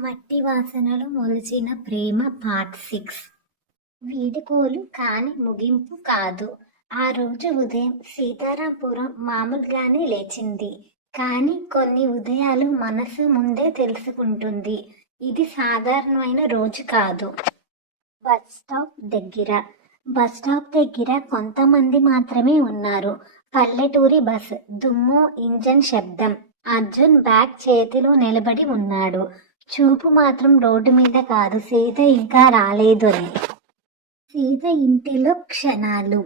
మట్టి వాసనలు మొలిచిన ప్రేమ part six. వీడుకోలు కాని ముగింపు కాదు. ఆ రోజు ఉదయం సీతారాంపురం మామూలుగానే లేచింది. కానీ కొన్ని ఉదయాలు మనసు ముందే తెలుసుకుంటుంది. ఇది సాధారణమైన రోజు కాదు. బస్ స్టాప్ దగ్గర. బస్ స్టాప్ దగ్గర కొంతమంది మాత్రమే ఉన్నారు. పల్లెటూరి బస్. దుమ్ము ఇంజన్ శబ్దం. అర్జున్ బ్యాగ్ చేతిలో నిలబడి ఉన్నాడు. చూపు మాత్రం రోడ్డు మీద కాదు. సీత ఇంకా రాలేదు అని. సీత ఇంటిలో క్షణాలు.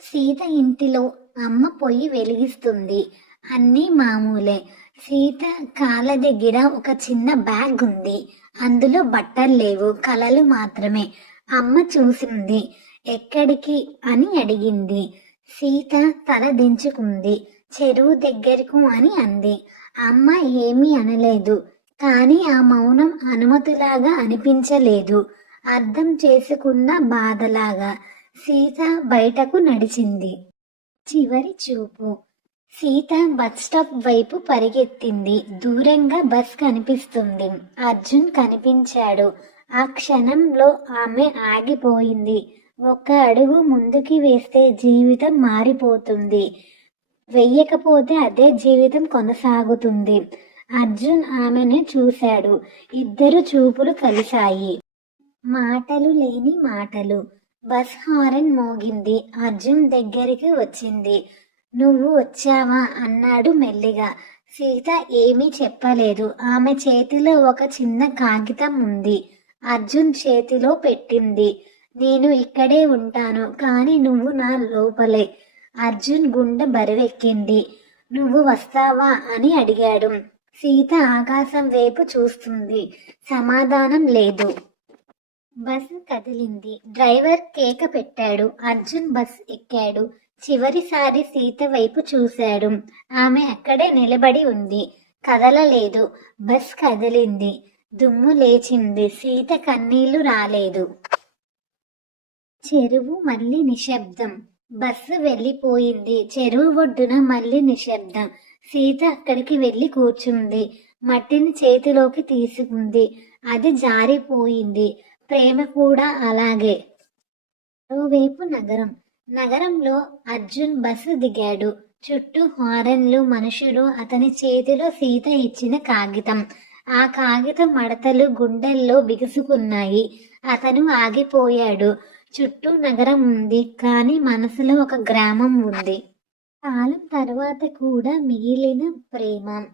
సీత ఇంటిలో అమ్మ పొయ్యి వెలిగిస్తుంది. అన్నీ మామూలే. సీత కాళ్ళ దగ్గర ఒక చిన్న బ్యాగ్ ఉంది. అందులో బట్టలు లేవు. కలలు మాత్రమే. అమ్మ చూసింది. ఎక్కడికి అని అడిగింది. సీత తల దించుకుంది. చెరువు దగ్గరకు అని అంది. అమ్మ ఏమీ అనలేదు. కానీ ఆ మౌనం అనుమతిలాగా అనిపించలేదు. అర్థం చేసుకున్న బాధలాగా సీత బయటకు నడిచింది. చివరి చూపు. సీత బస్ స్టాప్ వైపు పరిగెత్తింది. దూరంగా బస్ కనిపిస్తుంది. అర్జున్ కనిపించాడు. ఆ క్షణంలో ఆమె ఆగిపోయింది. ఒక్క అడుగు ముందుకి వేస్తే జీవితం మారిపోతుంది. వెయ్యకపోతే అదే జీవితం కొనసాగుతుంది. అర్జున్ ఆమెను చూశాడు. ఇద్దరు చూపులు కలిశాయి. మాటలు లేని మాటలు. బస్ హారన్ మోగింది. అర్జున్ దగ్గరికి వచ్చింది. నువ్వు వచ్చావా? అన్నాడు మెల్లిగా. సీత ఏమీ చెప్పలేదు. ఆమె చేతిలో ఒక చిన్న కాగితం ఉంది. అర్జున్ చేతిలో పెట్టింది. నేను ఇక్కడే ఉంటాను. కానీ నువ్వు నా లోపలే. అర్జున్ గుండె బరువెక్కింది. నువ్వు వస్తావా? అని అడిగాడు. సీత ఆకాశం వైపు చూస్తుంది. సమాధానం లేదు. బస్సు కదిలింది. డ్రైవర్ కేక పెట్టాడు. అర్జున్ బస్ ఎక్కాడు. చివరిసారి సీత వైపు చూశాడు. ఆమె అక్కడే నిలబడి ఉంది. కదలలేదు. బస్ కదిలింది. దుమ్ము లేచింది. సీత కన్నీళ్ళు రాలేదు. చెరువు మళ్ళీ నిశ్శబ్దం. బస్సు వెళ్ళిపోయింది. చెరువు ఒడ్డున మళ్ళీ నిశ్శబ్దం. సీత అక్కడికి వెళ్ళి కూర్చుంది. మట్టిని చేతిలోకి తీసుకుంది. అది జారిపోయింది. ప్రేమ కూడా అలాగే. మరోవైపు నగరం. నగరంలో అర్జున్ బస్సు దిగాడు. చుట్టూ హారన్లు మనుషులు అతని చేతిలో సీత ఇచ్చిన కాగితం. ఆ కాగితం మడతలు గుండెల్లో బిగుసుకున్నాయి. అతను ఆగిపోయాడు. చుట్టూ నగరం ఉంది కానీ మనసులో ఒక గ్రామం ఉంది. కాలం తర్వాత కూడా మిగిలిన ప్రేమ.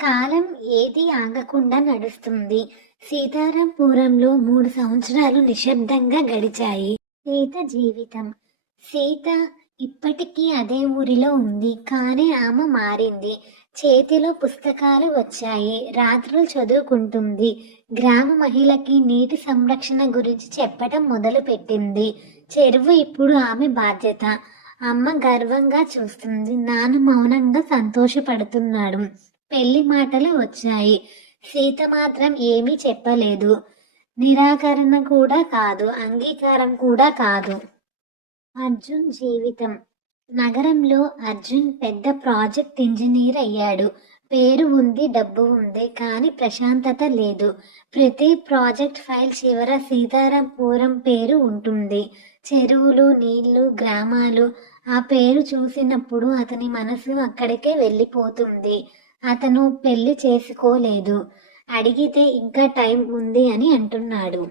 కాలం ఏది ఆగకుండా నడుస్తుంది. సీతారాంపురంలో మూడు సంవత్సరాలు నిశ్శబ్దంగా గడిచాయి. సీత జీవితం. సీత ఇప్పటికీ అదే ఊరిలో ఉంది. కానీ ఆమె మారింది. చేతిలో పుస్తకాలు వచ్చాయి. రాత్రులు చదువుకుంటుంది. గ్రామ మహిళకి నీటి సంరక్షణ గురించి చెప్పటం మొదలుపెట్టింది. చెరువు ఇప్పుడు ఆమె బాధ్యత. అమ్మ గర్వంగా చూస్తుంది. నాన్న మౌనంగా సంతోషపడుతున్నాడు. పెళ్ళి మాటలు వచ్చాయి. సీత మాత్రం ఏమీ చెప్పలేదు. నిరాకరణ కూడా కాదు. అంగీకారం కూడా కాదు. అర్జున్ జీవితం. నగరంలో అర్జున్ పెద్ద ప్రాజెక్ట్ ఇంజనీర్ అయ్యాడు. పేరు ఉంది డబ్బు ఉంది కానీ ప్రశాంతత లేదు. ప్రతి ప్రాజెక్ట్ ఫైల్ చివర సీతారాంపురం పేరు ఉంటుంది. చెరువులు నీళ్ళు గ్రామాలు ఆ పేరు చూసినప్పుడు అతని మనసు అక్కడికే వెళ్ళిపోతుంది. అతను పెళ్ళి చేసుకోలేదు. అడిగితే ఇంకా టైం ఉంది అని అంటున్నాడు.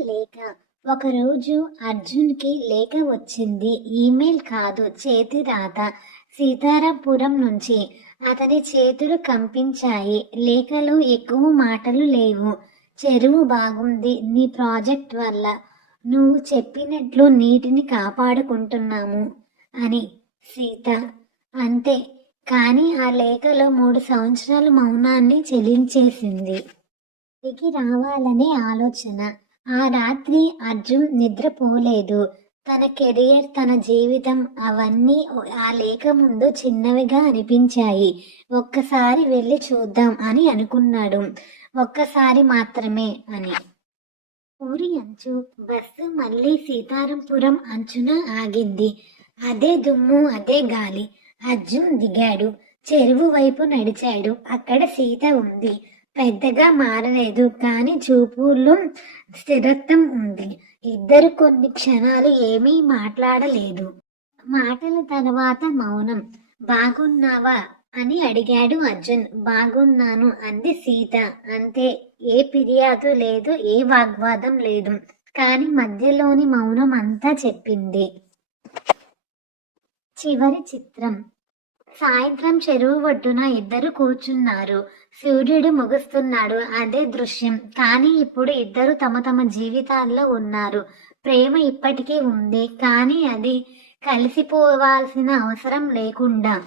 లేఖ ఒకరోజు అర్జున్కి లేఖ వచ్చింది. ఈమెయిల్ కాదు చేతి రాత సీతారాపురం నుంచి అతని చేతులు కంపించాయి. లేఖలో ఎక్కువ మాటలు లేవు. చెరువు బాగుంది. నీ ప్రాజెక్ట్ వల్ల నువ్వు చెప్పినట్లు నీటిని కాపాడుకుంటున్నాము అని. సీత అంతే. కానీ ఆ లేఖలో మూడు సంవత్సరాల మౌనాన్ని చెలించేసింది. తిరిగి రావాలనే ఆలోచన. ఆ రాత్రి అర్జున్ నిద్రపోలేదు. తన కెరియర్ తన జీవితం అవన్నీ ఆ లేఖ ముందు చిన్నవిగా అనిపించాయి. ఒక్కసారి వెళ్ళి చూద్దాం అని అనుకున్నాడు. ఒక్కసారి మాత్రమే అని. ఊరి అంచు బస్సు మళ్ళీ సీతారాంపురం అంచున ఆగింది. అదే దుమ్ము అదే గాలి. అర్జున్ దిగాడు. చెరువు వైపు నడిచాడు. అక్కడ సీత ఉంది. పెద్దగా మారలేదు. కానీ చూపుల్లో స్థిరత్వం ఉంది. ఇద్దరు కొన్ని క్షణాలు ఏమీ మాట్లాడలేదు. మాటల తర్వాత మౌనం. బాగున్నావా? అని అడిగాడు అర్జున్. బాగున్నాను అంది సీత. అంతే ఏ ఫిర్యాదు లేదు ఏ వాగ్వాదం లేదు. కానీ మధ్యలోని మౌనం అంతా చెప్పింది. చివరి చిత్రం. సాయంత్రం చెరువు ఒడ్డున ఇద్దరు కూర్చున్నారు. సూర్యుడు ముగుస్తున్నాడు. అదే దృశ్యం. కానీ ఇప్పుడు ఇద్దరు తమ తమ జీవితాల్లో ఉన్నారు. ప్రేమ ఇప్పటికీ ఉంది. కానీ అది కలిసిపోవాల్సిన అవసరం లేకుండా.